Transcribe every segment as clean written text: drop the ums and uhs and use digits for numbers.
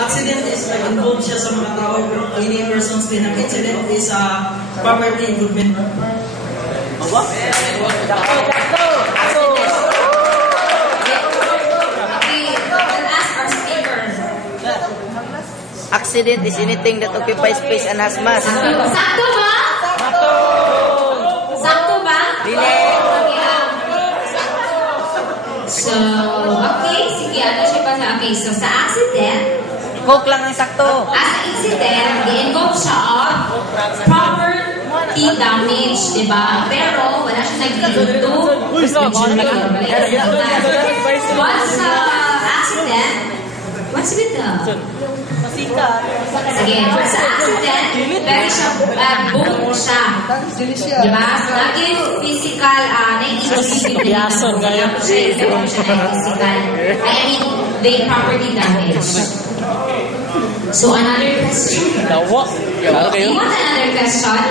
accident is like involved siya sa mga tao, pero any persons din ang incident is property involvement. Accident is anything that occupies space and has mass. Sakto ba? Sakto ba? Dili. So, okay. Sige, ano siya pa sa... Okay, so sa accident, Coke lang ang sakto. as accident, i-involve siya of property damage, diba? Pero, wala siya nag-lead to once accident, what's with the... Sige, once accident, very siya, boom siya. Diba? Naging physical, na-injury. Physical. I mean, they property damage. So, another question. You want another question?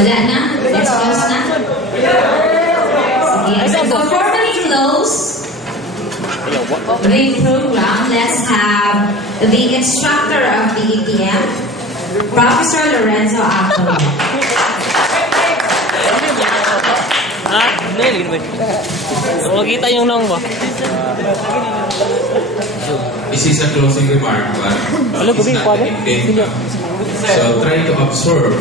Wala na? Let's close na? Sige. So, before we close the program, let's have the instructor of the ATM, Professor Lorenzo Acto. Makita yung nong ba? This is a closing remark, but it's not ending. So try to absorb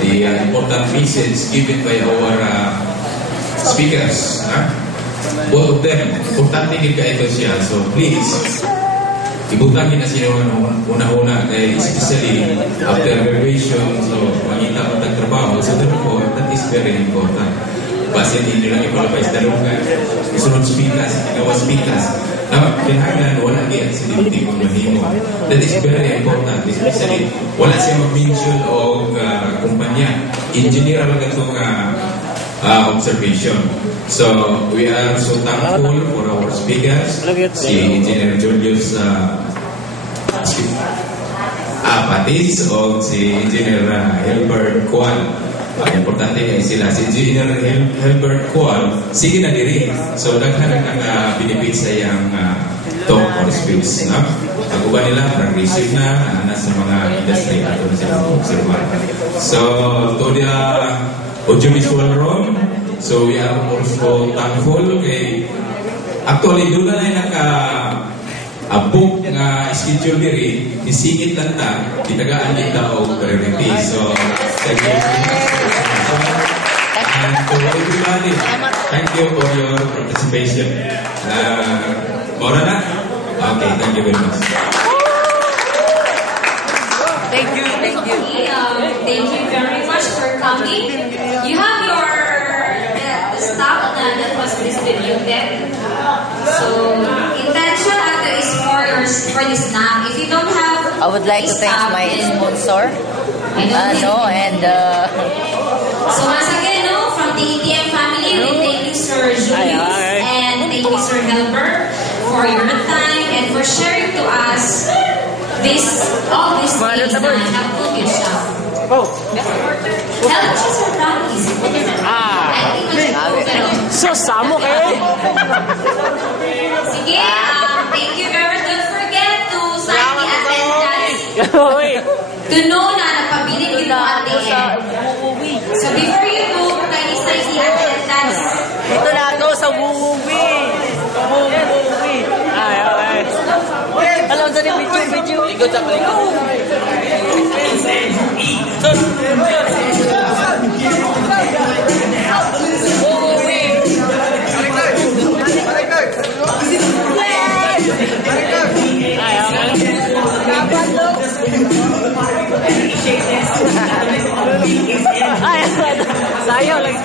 the important message given by our speakers. Both of them, importante din ka ito siya. So please, ibutangin na sila una-una, especially after graduation. So makita mo tagtrabaho. So therefore, that is very important. Basta hindi lang ipalabay sa dalungan. Isunod speakers, ikawa speakers. Kailangan wala di accidente kung mahimo. That is very important. Especially, wala siya mag-mention o kumpanya. Engineer lang itong observation. So, we are so thankful for our speakers. Si Engineer Julius Patis o si Engineer Hilbert Kual. Importante kayo sila. Si Engineer Hilbert Kual, sige na diri. So, daghan ang benefit sa iyang talk or speech. Ang uba nila, progressive na sa mga industry ato na sila observa. So, to the audiovisual room, so we are also thankful kay actually doon na book nga schedule diri isingit lang ta itagaan kita og priority. So thank you and to everybody, thank you for your participation. Mora na? Okay, thank you very much. Thank you. Thank you very much for coming. You have your staff that was distributed. So, intention is for the snack. If you don't have, I would like to thank my sponsor. So once again, from the ATM family, we thank you, Sir Julius, and thank you, Sir Helbert, for your time and for sharing to us all these things na helpful yourself. Help us, Sir Promise. So, samo kayo? Sige, thank you very much. Don't forget to sign the attendance. To know na napabilin yung at the end. So before you go, kindly sign the attendance. Ito na ako sa Wuwi. Alam sa rin, video. Ikot sa palikot. Sayo lang.